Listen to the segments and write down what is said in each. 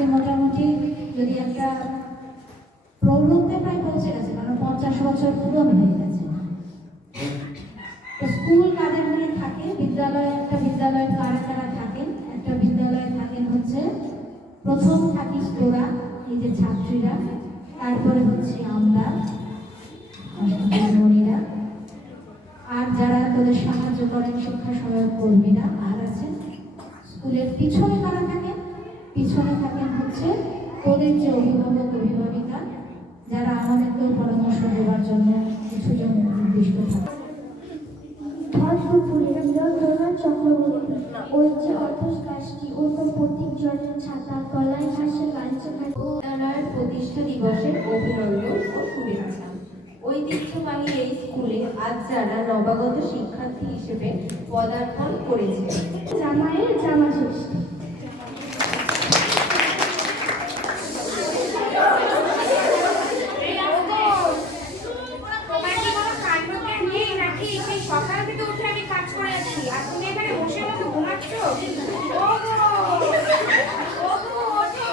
আজকে মোটামুটি যদি একটা প্রৌঢ়ত্বে প্রায় পৌঁছে গেছে, কারণ পঞ্চাশ বছর পুরো হয়ে গেছে। স্কুল কাদের নিয়ে থাকে, বিদ্যালয়ে একটা বিদ্যালয়ে কারা কারা থাকেন, একটা বিদ্যালয়ে থাকেন হচ্ছে প্রথম থাকিস তোরা, এই যে ছাত্রীরা, তারপরে হচ্ছে আমরা মণিরা আর যারা তোদের সাহায্য করেন, শিক্ষা সহায়ক কর্মীরা, আর আছেন, স্কুলের পিছনে কারা থাকেন? পিছনে থাকেন হচ্ছে তোদের যে অভিভাবক অভিভাবিকা যারা আমাদেরকেও পরামর্শ দেওয়ার জন্য কিছু জন নির্দিষ্ট থাকে। ধর্মপুরের চক্রবর্তী। ওই যে অথস কাজটি ও প্রতীক জলের ছাতা গলায় ঘাসে লাঞ্চ বিদ্যালয়ের প্রতিষ্ঠা দিবসের অভিনন্দন ও শুভেচ্ছা। ঐতিহ্যবাহী এই স্কুলে আজ যারা নবাগত শিক্ষার্থী হিসেবে পদার্পণ করেছে। জামাইয়ের জামা ষষ্ঠী তোমার কি কোনো কাণ্ডজ্ঞান নেই নাকি সেই সকাল থেকে উঠে আমি কাজ করে যাচ্ছি আর তুমি এখানে বসে মতো ঘুমাচ্ছ ওগো ওগো ওঠো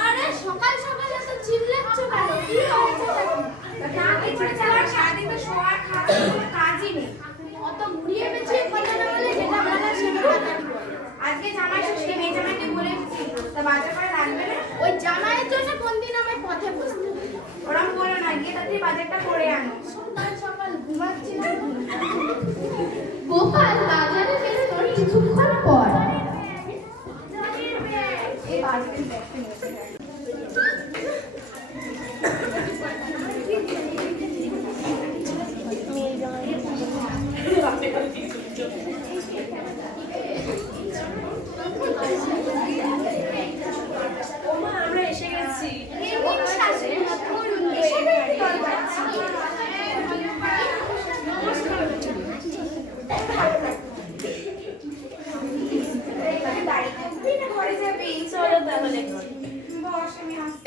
আরে সকাল সকাল এত চিল্লাচ্ছ কেন কি হয়েছে নাকি না কিছু চালার সারাদিন তো শোয়া খাওয়া কোনো কাজই নেই অত ঘুরিয়ে পেঁচিয়ে কথা না বলে যেটা বলা সেটা কথা আজকে জামাই ষষ্ঠী মেয়ে জামাইকে বলে এসেছি তা বাজার করে রাখবে না ওই জামাইয়ের জন্য কোন দিন পথে ওরম করো না গিয়ে তাড়াতাড়ি বাজারটা করে আনো। সকাল সকাল ঘুমাচ্ছি না গোপাল বাজারে বেরোনোর কিছুক্ষণ পর। এই বাজারের ব্যাগটা নিয়ে এসে ওমা আমরা এসে গেছি ঘরে যাবি চলো তাহলে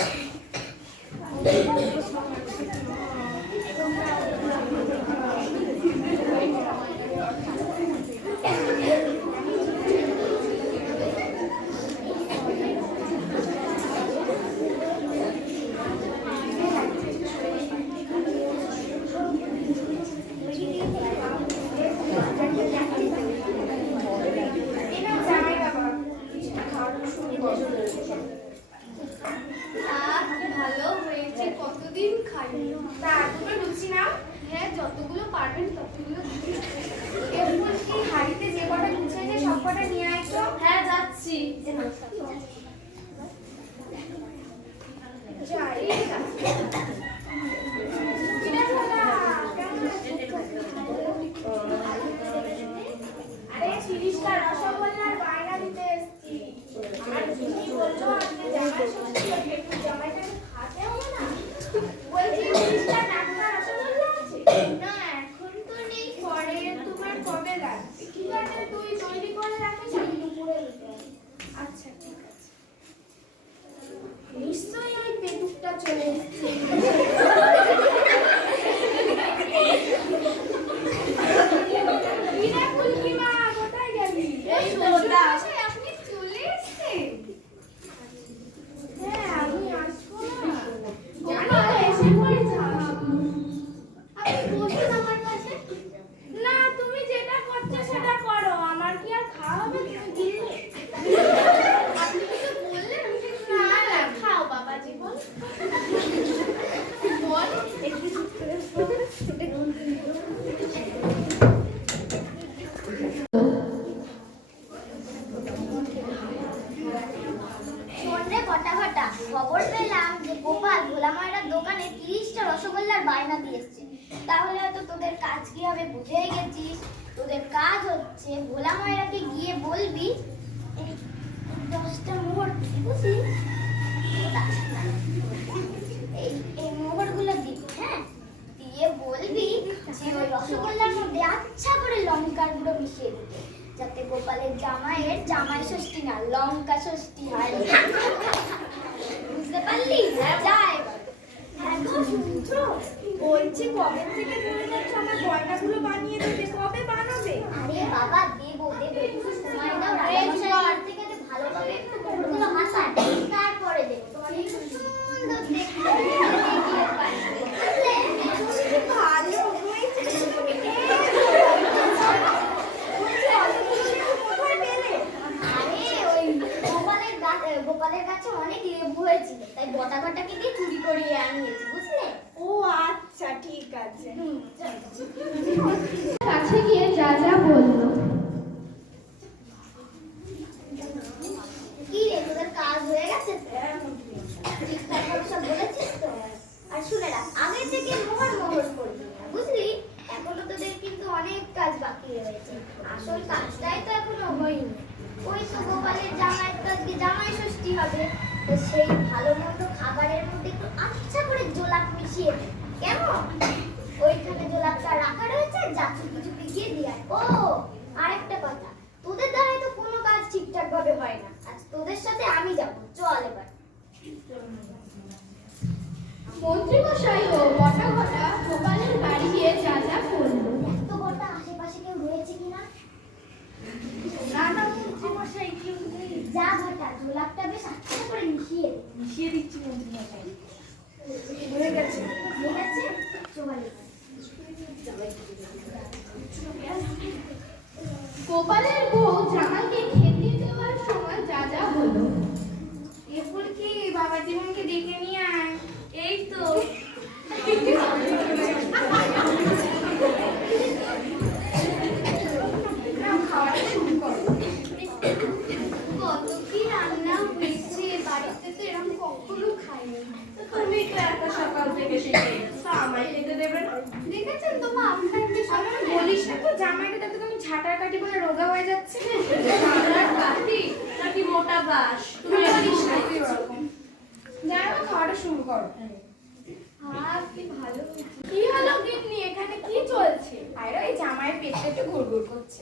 Thank you. হচ্ছে ভোলা ময়রাকে গিয়ে বলবি দশটা মোহর বুঝলি? এই মোহরগুলো দিবি হ্যাঁ? দিয়ে বলবি যে ওই রসগোল্লার মধ্যে আচ্ছা করে লঙ্কার গুঁড়ো মিশিয়ে দিতে যাতে গোপালের জামাইয়ের জামাই ষষ্ঠী না লঙ্কা ষষ্ঠী হয়। বুঝতে পারলি? যা এবার। বলছি কবে থেকে বলে যাচ্ছ আমার গয়নাগুলো বানিয়ে দেবে কবে বানাবে আরে বাবা দেবো দেবো একটু সময় দাও রাজামশাই থেকে যে ভালোভাবে একটু মুখগুলো হাসান তারপরে দেবো তোমার এই সুন্দর দেখতে দেখিয়ে পারবে বুঝলে? ভালো হয়েছে কোথায় পেলে আরে ওই গোপালের গাছে গোপালের কাছে অনেক লেবু হয়েছিল তাই বটা বটাকে দিয়ে চুরি করিয়ে আনিয়েছি বুঝলে ও আচ্ছা ঠিক আছে হুম, চলো। কাছে গিয়ে যা যা বলল কি রে তোদের কাজ হয়ে গেছে তো? ঠিকঠাক ভাবে সব বলেছিস তো আর শুনে রাখ আগে থেকে মোহর মোহর করবি না বুঝলি এখনও তোদের কিন্তু অনেক কাজ বাকি রয়েছে আসল কাজটাই তো এখনও হয়নি ওই তো গোপালের জামাইয়ের তো আজকে জামাই ষষ্ঠী হবে তো সেই ভালো মন্দ খাবারের মধ্যে একটু আচ্ছা করে জোলাপ মিশিয়ে কেমন? ওইখানে জোলাপটা রাখা রয়েছে যা চুপি চুপি দিয়ে ও আরেকটা কথা। তোদের দ্বারাই তো কোনো কাজ ঠিকঠাক ভাবে হয় না। আজ তোদের সাথে আমি যাব। চল এবার। মন্ত্রীমশাই ও বটা ঘটা গোপালের বাড়ি গিয়ে যা যা করল। এত বড়টা আশেপাশে কেউ রয়েছে কিনা? না না মন্ত্রীমশাই কেউ নেই যা ঘটা জোলাপটা বেশ আচ্ছা করে মিশিয়ে দিচ্ছি মন্ত্রীমশাই হয়ে গেছে। তো সকাল থেকে শিখে আমায় খেতে দেবে না। দেখেছেন তো মা আপনাকে আমার বলিস না তো জামাইটা দেখতে তুমি ঝাঁটার কাটি বলে রোগা হয়ে যাচ্ছে। কাটি নাকি মোটা বাস? তুমি বলিস না। যাই হোক খাওয়াটা শুরু করো। আর কি ভালো কি হলো গিন্নি এখানে কি চলছে? আরে ওই জামাইয়ের পেটটা একটু ঘুরঘুর করছে।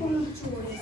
konuşuyoruz.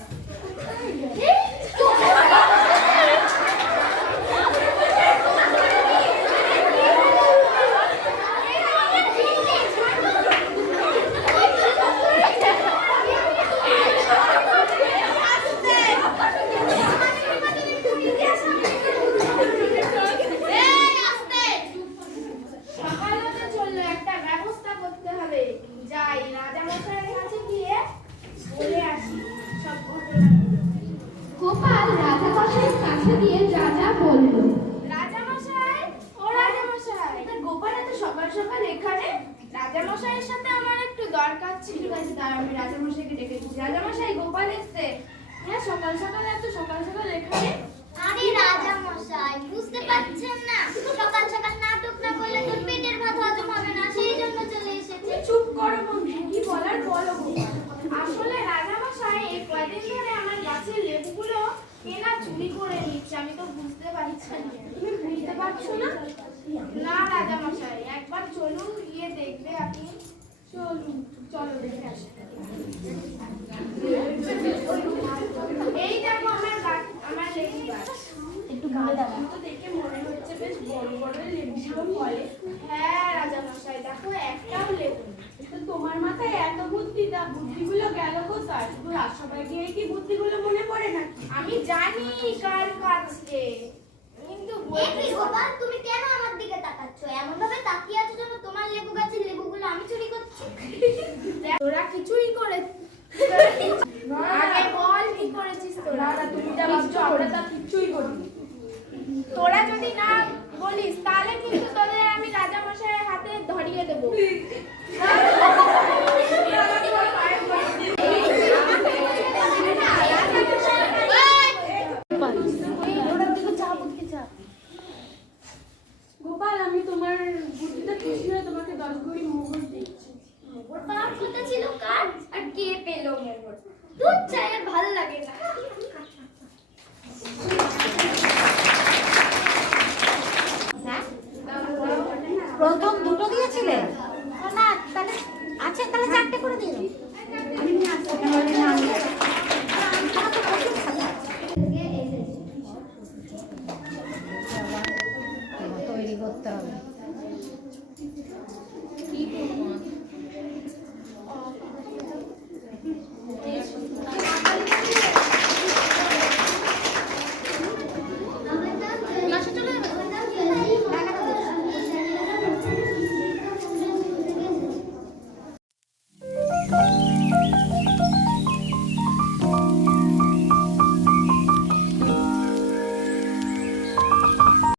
সকাল সকাল এত সকাল সকাল এখানে? আরে রাজা মশাই বুঝতে পারছেন না। সকাল সকাল নাটক না করলে তোর পেটের ভাত হজম হবে না সেই জন্য চলে এসেছে। চুপ করো বন্ধু কি বলার বলো। আসলে রাজামশাই এই কয়দিন ধরে আমার গাছের লেবুগুলো কেনা চুরি করে নিচ্ছে আমি তো বুঝতে পারছি না। তুমি বুঝতে পারছ না? না রাজামশাই একবার চলুন গিয়ে দেখবে আপনি। চলুন চলো দেখে আসি। এই দেখো আমার আমার লেবু গাছ। একটু গাছ তো দেখে মনে হচ্ছে বেশ বড় বড় লেবুগুলো ফলে। হ্যাঁ রাজামশাই দেখো একটাও লেবু তো তোমার মাথায় এত বুদ্ধি? তা বুদ্ধিগুলো গেল কোথায়? শুধু রাজসভায় গিয়ে কি বুদ্ধিগুলো মনে পড়ে না আমি জানি কার কাছে কিন্তু এ গোপাল তুমি কেন আমার দিকে তাকাচ্ছ? এমন ভাবে তাকিয়ে আছো যেন তোমার লেবু গাছের লেবুগুলো আমি চুরি করছি। তোরা কিছুই করে আগে বল কি করেছিস তোরা? তুমি যা ভাবছ আমরা তা কিচ্ছুই করিনি। তোরা যদি না বলিস তাহলে কিন্তু তোদের আমি রাজা মশাইয়ের হাতে ধরিয়ে দেবো গোপাল আমি তোমার বুদ্ধিতে খুশি হয়ে তোমাকে দশ ভরি মোহর দিচ্ছি মোগর পাওয়ার কথা ছিল কার আর কে পেল মোগর দুধ চাই আর ভালো লাগে না।